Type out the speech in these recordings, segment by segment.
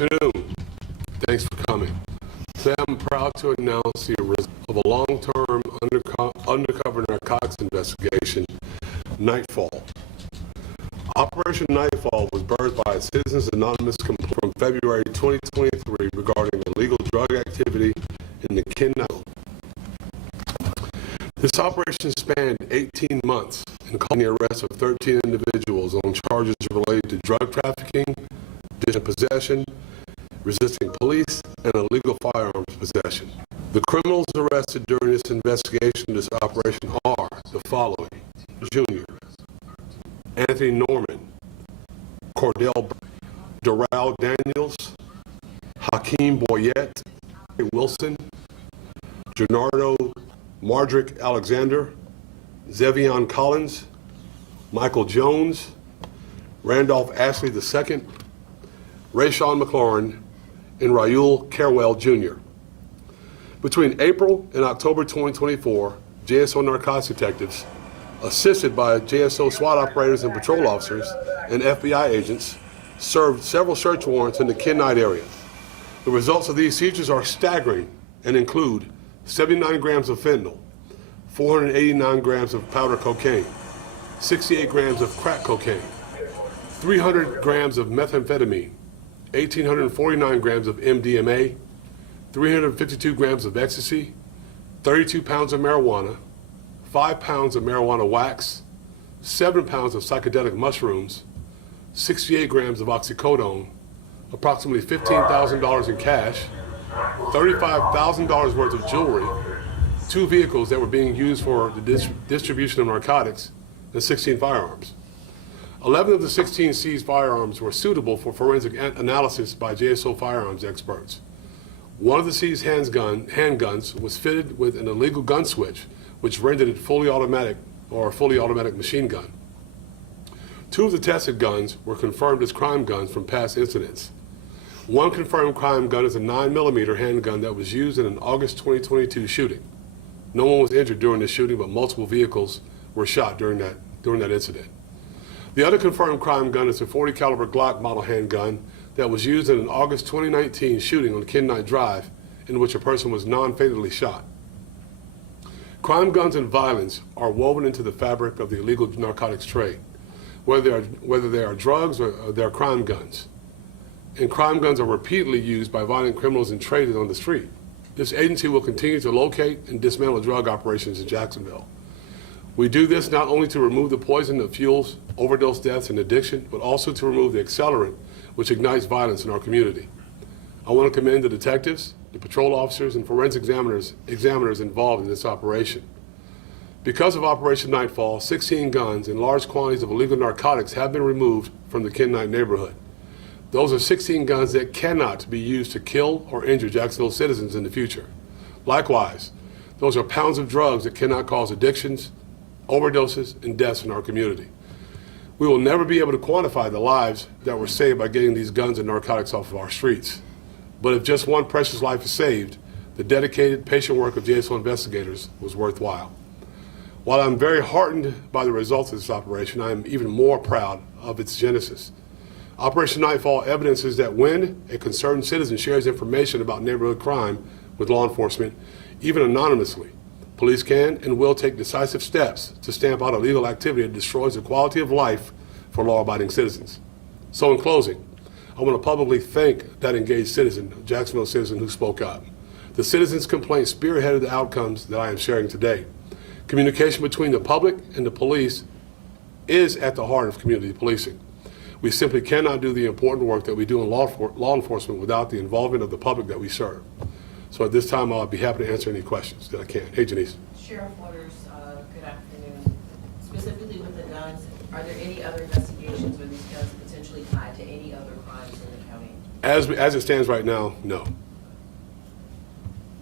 afternoon. Thanks for coming. Today I'm proud to announce the result of a long-term undercover narcotics investigation, Nightfall. Operation Nightfall was birthed by a Citizens Anonymous complaint from February 2023 regarding illegal drug activity in the Kentucky. This operation spanned 18 months and caused the arrest of 13 individuals on charges related to drug trafficking, possession, resisting police, and illegal firearms possession. The criminals arrested during this investigation, this operation, are the following: Jr., Anthony Norman, Cordell Doral Daniels, Hakeem Boyette Wilson, Gennaro Mardrick Alexander, Zevion Collins, Michael Jones, Randolph Ashley II, Rayshawn McLaurin, and Raul Carwell Jr. Between April and October 2024, JSO narcotics detectives, assisted by JSO SWAT operators and patrol officers and FBI agents, served several search warrants in the Kentucky area. The results of these seizures are staggering and include 79 grams of fentanyl, 489 grams of powder cocaine, 68 grams of crack cocaine, 300 grams of methamphetamine, 1,849 grams of MDMA, 352 grams of ecstasy, 32 pounds of marijuana, 5 pounds of marijuana wax, 7 pounds of psychedelic mushrooms, 68 grams of oxycodone, approximately $15,000 in cash, $35,000 worth of jewelry, 2 vehicles that were being used for the distribution of narcotics, and 16 firearms. 11 of the 16 seized firearms were suitable for forensic analysis by JSO firearms experts. One of the seized handguns was fitted with an illegal gun switch, which rendered it fully automatic or a fully automatic machine gun. 2 of the tested guns were confirmed as crime guns from past incidents. One confirmed crime gun is a 9mm handgun that was used in an August 2022 shooting. No one was injured during the shooting, but multiple vehicles were shot during that incident. The other confirmed crime gun is a .40 caliber Glock model handgun that was used in an August 2019 shooting on Kentucky Drive, in which a person was non-fatally shot. Crime guns and violence are woven into the fabric of the illegal narcotics trade, whether they are drugs or they're crime guns. And crime guns are repeatedly used by violent criminals and traded on the street. This agency will continue to locate and dismantle drug operations in Jacksonville. We do this not only to remove the poison that fuels overdose deaths and addiction, but also to remove the accelerant which ignites violence in our community. I want to commend the detectives, the patrol officers, and forensic examiners involved in this operation. Because of Operation Nightfall, 16 guns and large quantities of illegal narcotics have been removed from the Kentucky neighborhood. Those are 16 guns that cannot be used to kill or injure Jacksonville citizens in the future. Likewise, those are pounds of drugs that cannot cause addictions, overdoses, and deaths in our community. We will never be able to quantify the lives that were saved by getting these guns and narcotics off of our streets. But if just one precious life is saved, the dedicated, patient work of JSO investigators was worthwhile. While I'm very heartened by the results of this operation, I am even more proud of its genesis. Operation Nightfall evidences that when a concerned citizen shares information about neighborhood crime with law enforcement, even anonymously, police can and will take decisive steps to stamp out illegal activity that destroys the quality of life for law-abiding citizens. So in closing, I want to publicly thank that engaged citizen, Jacksonville citizen who spoke up. The citizen's complaint spearheaded the outcomes that I am sharing today. Communication between the public and the police is at the heart of community policing. We simply cannot do the important work that we do in law enforcement without the involvement of the public that we serve. So at this time, I'll be happy to answer any questions that I can. Hey, Janice. Sheriff Waters, good afternoon. Specifically with the guns, are there any other investigations where these guns potentially tied to any other crimes in the county? As it stands right now, no.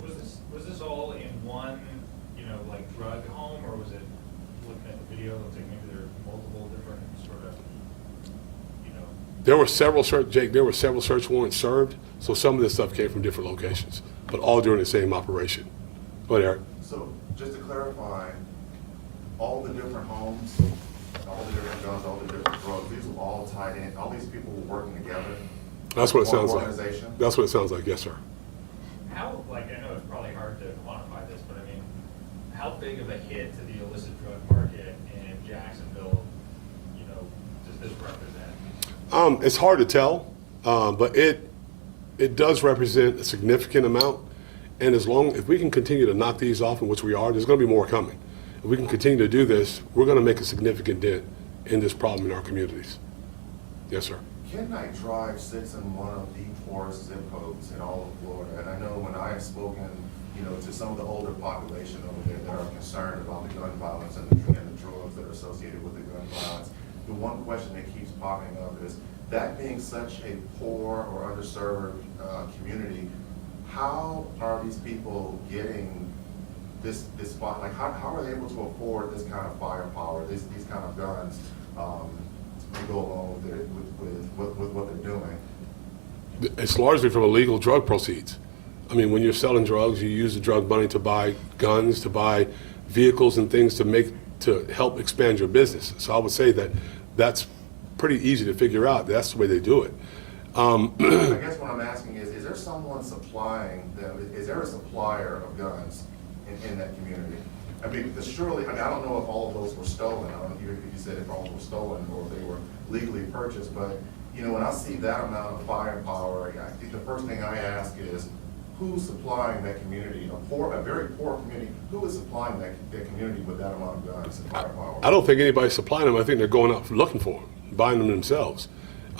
Was this all in one, like drug home, or was it looking at the video, looks like maybe there are multiple different sort of, There were several search warrants served, so some of this stuff came from different locations, but all during the same operation. Go ahead, Eric. So just to clarify, all the different homes, all the different guns, all the different drugs, these were all tied in, all these people were working together? That's what it sounds like. Organization? That's what it sounds like, yes, sir. How, like, I know it's probably hard to quantify this, but I mean, how big of a hit to the illicit drug market in Jacksonville, you know, does this represent? It's hard to tell, but it does represent a significant amount. And if we can continue to knock these off, in which we are, there's going to be more coming. If we can continue to do this, we're going to make a significant dent in this problem in our communities. Yes, sir. Midnight Drive sits in one of the poorest zip codes in all of Florida. And I know when I have spoken, you know, to some of the older population over there that are concerned about the gun violence and the drugs that are associated with the gun violence, the one question that keeps popping up is, that being such a poor or underserved community, how are these people getting this spot? Like, how are they able to afford this kind of firepower, these kind of guns, to go along with what they're doing? It's largely from illegal drug proceeds. I mean, when you're selling drugs, you use the drug money to buy guns, to buy vehicles and things to help expand your business. So I would say that that's pretty easy to figure out. That's the way they do it. I guess what I'm asking is there someone supplying them? Is there a supplier of guns in that community? I mean, because surely, I don't know if all of those were stolen. I don't know if you said if all were stolen or if they were legally purchased, but you know, when I see that amount of firepower, I think the first thing I ask is, who's supplying that community? A very poor community. Who is supplying that community with that amount of guns and firepower? I don't think anybody's supplying them. I think they're going out looking for them, buying them themselves.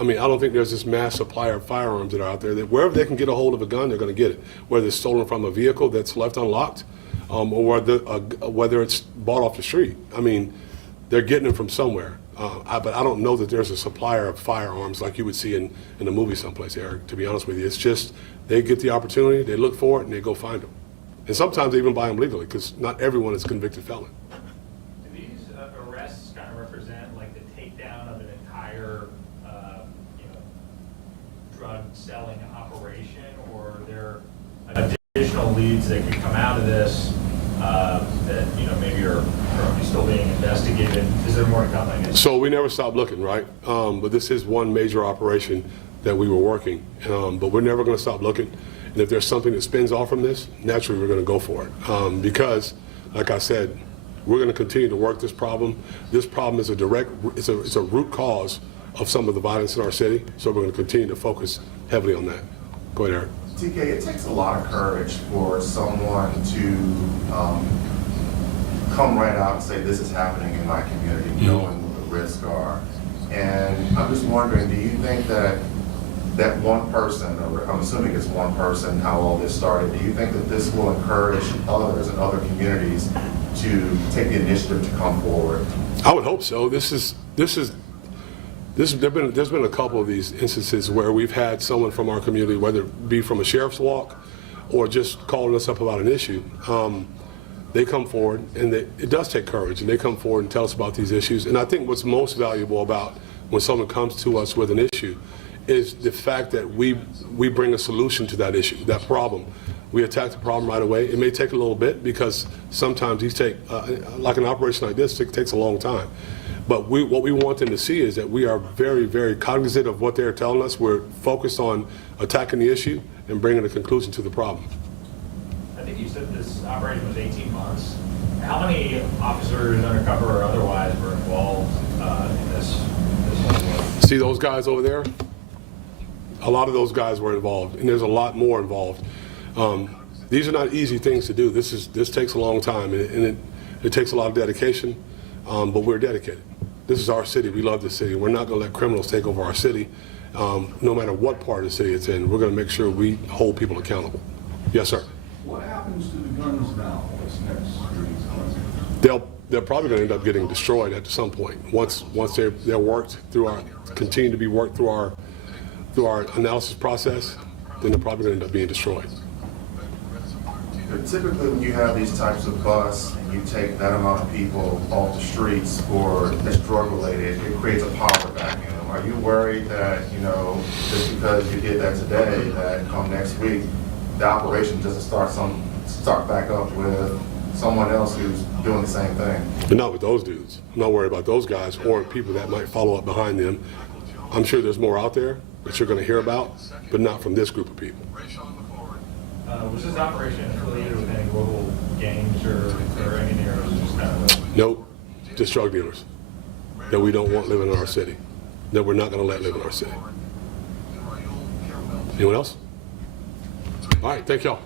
I mean, I don't think there's this mass supplier of firearms that are out there that wherever they can get a hold of a gun, they're going to get it. Whether it's stolen from a vehicle that's left unlocked, or whether it's bought off the street. I mean, they're getting them from somewhere. But I don't know that there's a supplier of firearms like you would see in a movie someplace, Eric, to be honest with you. It's just they get the opportunity, they look for it, and they go find them. And sometimes they even buy them legally, because not everyone is a convicted felon. Do these arrests kind of represent like the takedown of an entire, you know, drug selling operation, or are there additional leads that could come out of this that, you know, maybe are currently still being investigated? Is there more to come, I guess? So we never stopped looking, right? But this is one major operation that we were working, but we're never going to stop looking. And if there's something that spins off from this, naturally we're going to go for it. Because, like I said, we're going to continue to work this problem. This problem is it's a root cause of some of the violence in our city, so we're going to continue to focus heavily on that. Go ahead, Eric. TK, it takes a lot of courage for someone to come right out and say, this is happening in my community, knowing what the risks are. And I'm just wondering, do you think that one person, or I'm assuming it's one person, how all this started, do you think that this will encourage others in other communities to take the initiative to come forward? I would hope so. There's been a couple of these instances where we've had someone from our community, whether it be from a sheriff's walk or just calling us up about an issue. They come forward, and it does take courage, and they come forward and tell us about these issues. And I think what's most valuable about when someone comes to us with an issue is the fact that we bring a solution to that issue, that problem. We attack the problem right away. It may take a little bit because sometimes these take, like an operation like this, it takes a long time. But what we want them to see is that we are very, very cognizant of what they're telling us. We're focused on attacking the issue and bringing a conclusion to the problem. I think you said this operation was 18 months. How many officers, undercover or otherwise, were involved in this whole thing? See those guys over there? A lot of those guys were involved, and there's a lot more involved. These are not easy things to do. This takes a long time, and it takes a lot of dedication, but we're dedicated. This is our city. We love this city. We're not going to let criminals take over our city, no matter what part of the city it's in. We're going to make sure we hold people accountable. Yes, sir. What happens to the guns now? What's next? They're probably going to end up getting destroyed at some point. Once they're worked through continue to be worked through our analysis process, then they're probably going to end up being destroyed. But typically when you have these types of busts and you take that amount of people off the streets or that's drug related, it creates a power vacuum. Are you worried that, you know, just because you did that today, that come next week, the operation doesn't start back up with someone else who's doing the same thing? But not with those dudes. I'm not worried about those guys or people that might follow up behind them. I'm sure there's more out there, that you're going to hear about, but not from this group of people. Was this operation affiliated with any local gangs or anything, or was it just kind of Nope, just drug dealers that we don't want living in our city, that we're not going to let live in our city. Anyone else? All right, thank y'all.